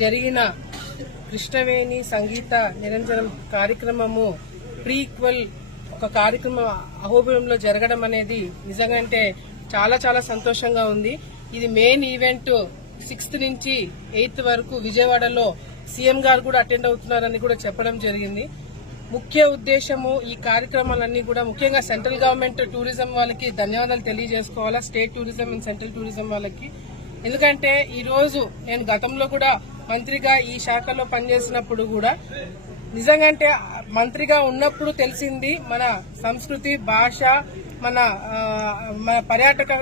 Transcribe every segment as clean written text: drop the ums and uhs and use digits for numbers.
జరిగిన కృష్ణవేణి సంగీత నిరంజనం కార్యక్రమము ప్రీక్వెల్ ఒక కార్యక్రమం అహోబిలంలో జరగడం అనేది నిజంగా అంటే చాలా చాలా సంతోషంగా ఉంది. ఇది మెయిన్ ఈవెంట్ 6th నుంచి 8th వరకు విజయవాడలో సీఎం గారు కూడా అటెండ్ అవుతున్నారని కూడా చెప్పడం జరిగింది. ముఖ్య ఉద్దేశము ఈ కార్యక్రమాలన్నీ కూడా ముఖ్యంగా సెంట్రల్ గవర్నమెంట్ టూరిజం వాళ్ళకి ధన్యవాదాలు తెలియజేసుకోవాలా, state tourism and central tourism వాళ్ళకి. ఎందుకంటే ఈ రోజు నేను గతంలో కూడా మంత్రిగా ఈ శాఖలో పనిచేసినప్పుడు కూడా నిజంగా అంటే మంత్రిగా ఉన్నప్పుడు తెలిసింది మన సంస్కృతి భాష మన పర్యాటక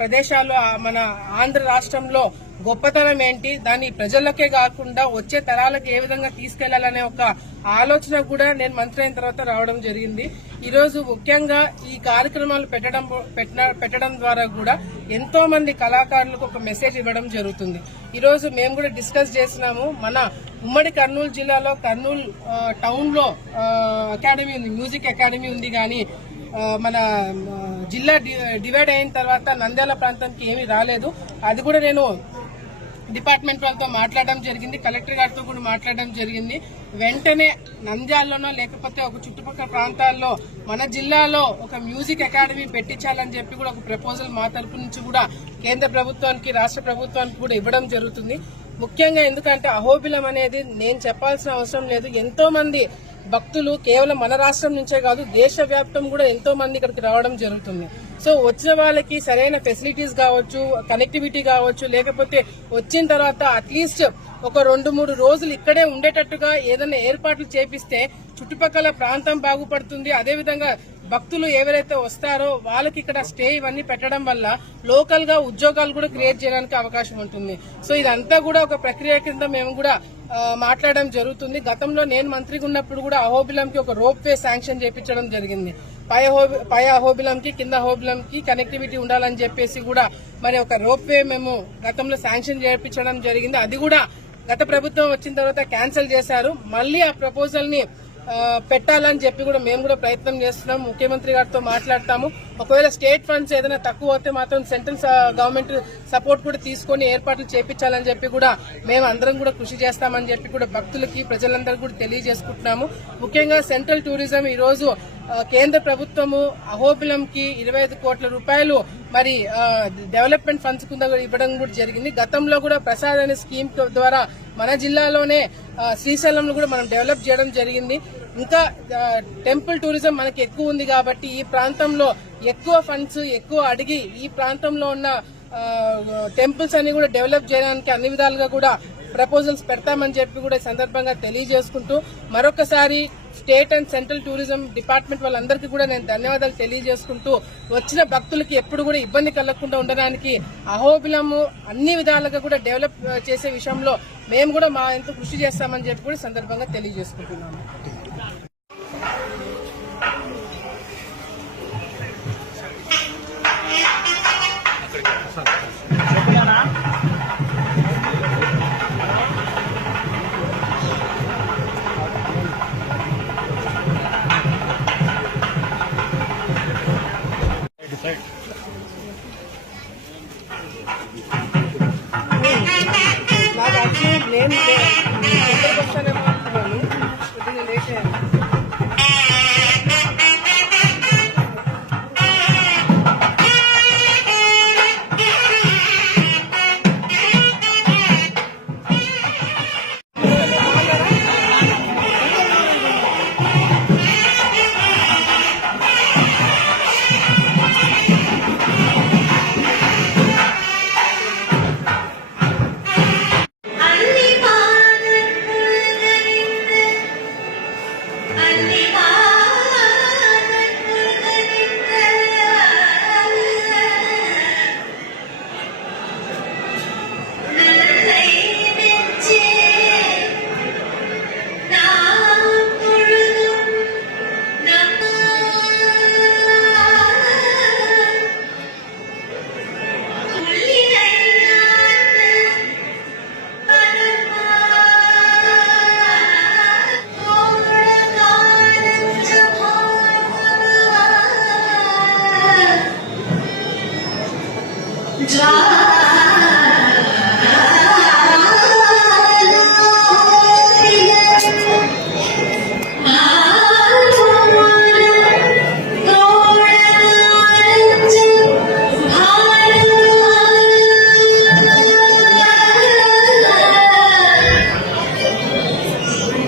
ప్రదేశాలు మన ఆంధ్ర రాష్ట్రంలో గొప్పతనం ఏంటి, దాన్ని ప్రజలకే కాకుండా వచ్చే తరాలకు ఏ విధంగా తీసుకెళ్లాలనే ఒక ఆలోచన కూడా నేను మంత్రి అయిన తర్వాత రావడం జరిగింది. ఈ రోజు ముఖ్యంగా ఈ కార్యక్రమాలు పెట్టడం ద్వారా కూడా ఎంతో మంది కళాకారులకు ఒక మెసేజ్ ఇవ్వడం జరుగుతుంది. ఈ రోజు మేము కూడా డిస్కస్ చేసినాము. మన ఉమ్మడి కర్నూలు జిల్లాలో కర్నూలు టౌన్ లో అకాడమీ ఉంది, మ్యూజిక్ అకాడమీ ఉంది. కానీ మన జిల్లా డివైడ్ అయిన తర్వాత నంద్యాల ప్రాంతానికి ఏమీ రాలేదు. అది కూడా నేను డిపార్ట్మెంట్ వాళ్ళతో మాట్లాడడం జరిగింది, కలెక్టర్ గారితో కూడా మాట్లాడడం జరిగింది. వెంటనే నంద్యాలలోనో లేకపోతే ఒక చుట్టుపక్కల ప్రాంతాల్లో మన జిల్లాలో ఒక మ్యూజిక్ అకాడమీ పెట్టించాలని చెప్పి కూడా ఒక ప్రపోజల్ మా తరపు నుంచి కూడా కేంద్ర ప్రభుత్వానికి రాష్ట్ర ప్రభుత్వానికి కూడా ఇవ్వడం జరుగుతుంది. ముఖ్యంగా ఎందుకంటే అహోబిలం అనేది నేను చెప్పాల్సిన అవసరం లేదు. ఎంతో మంది భక్తులు కేవలం మన రాష్ట్రం నుంచే కాదు దేశవ్యాప్తం కూడా ఎంతో మంది ఇక్కడికి రావడం జరుగుతుంది. సో వచ్చిన వాళ్ళకి సరైన ఫెసిలిటీస్ కావచ్చు, కనెక్టివిటీ కావచ్చు, లేకపోతే వచ్చిన తర్వాత అట్లీస్ట్ ఒక 2-3 రోజులు ఇక్కడే ఉండేటట్టుగా ఏదైనా ఏర్పాట్లు చేపిస్తే చుట్టుపక్కల ప్రాంతం బాగుపడుతుంది. అదేవిధంగా భక్తులు ఎవరైతే వస్తారో వాళ్ళకి ఇక్కడ స్టే ఇవన్నీ పెట్టడం వల్ల లోకల్ గా ఉద్యోగాలు కూడా క్రియేట్ చేయడానికి అవకాశం ఉంటుంది. సో ఇదంతా కూడా ఒక ప్రక్రియ కింద మేము కూడా మాట్లాడడం జరుగుతుంది. గతంలో నేను మంత్రిగా ఉన్నప్పుడు కూడా అహోబిలంకి ఒక రోప్ వే శాంక్షన్ చేయించడం జరిగింది. పై అహోబిలంకి కింద అహోబిలంకి కనెక్టివిటీ ఉండాలని చెప్పేసి కూడా మరి ఒక రోప్ వే మేము గతంలో శాంక్షన్ చేయించడం జరిగింది. అది కూడా గత ప్రభుత్వం వచ్చిన తర్వాత క్యాన్సిల్ చేశారు. మళ్లీ ఆ ప్రపోజల్ ని పెట్టాలని చెప్పి కూడా మేము కూడా ప్రయత్నం చేస్తున్నాం. ముఖ్యమంత్రి గారితో మాట్లాడతాము. ఒకవేళ స్టేట్ ఫండ్స్ ఏదైనా తక్కువ అయితే మాత్రం సెంట్రల్ గవర్నమెంట్ సపోర్ట్ కూడా తీసుకుని ఏర్పాట్లు చేపించాలని చెప్పి కూడా మేము అందరం కూడా కృషి చేస్తామని చెప్పి కూడా భక్తులకి ప్రజలందరూ కూడా తెలియజేసుకుంటున్నాము. ముఖ్యంగా సెంట్రల్ టూరిజం ఈ రోజు కేంద్ర ప్రభుత్వము అహోబిలంకి 25 కోట్ల రూపాయలు మరి డెవలప్మెంట్ ఫండ్స్ కింద ఇవ్వడం కూడా జరిగింది. గతంలో కూడా ప్రసాద్ అనే స్కీమ్ ద్వారా మన జిల్లాలోనే శ్రీశైలంలో కూడా మనం డెవలప్ చేయడం జరిగింది. ఇంకా టెంపుల్ టూరిజం మనకి ఎక్కువ ఉంది కాబట్టి ఈ ప్రాంతంలో ఎక్కువ ఫండ్స్ ఎక్కువ అడిగి ఈ ప్రాంతంలో ఉన్న టెంపుల్స్ అన్ని కూడా డెవలప్ చేయడానికి అన్ని విధాలుగా కూడా ప్రపోజల్స్ పెడతామని చెప్పి కూడా ఈ సందర్భంగా తెలియజేసుకుంటూ మరొకసారి state and central tourism department వాళ్ళందరికీ కూడా నేను ధన్యవాదాలు తెలియజేసుకుంటూ వచ్చిన భక్తులకి ఎప్పుడు కూడా ఇబ్బంది కలగకుండా ఉండడానికి అహోబిలము అన్ని విధాలుగా కూడా డెవలప్ చేసే విషయంలో మేము కూడా మా ఎంతో కృషి చేస్తామని చెప్పి కూడా సందర్భంగా తెలియజేసుకుంటున్నాము. నాకు వచ్చి నేను వస్తానేమో అనుకున్నాను, కొద్దిగా లేట్ అయ్యాను.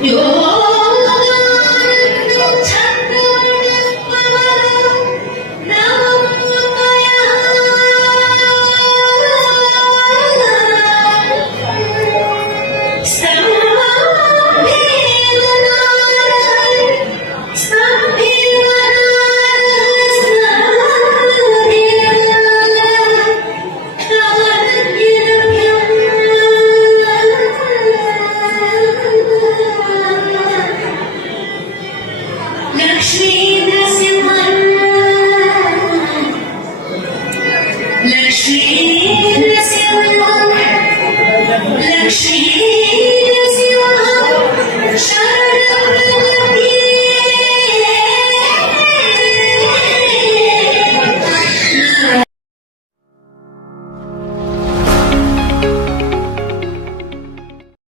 your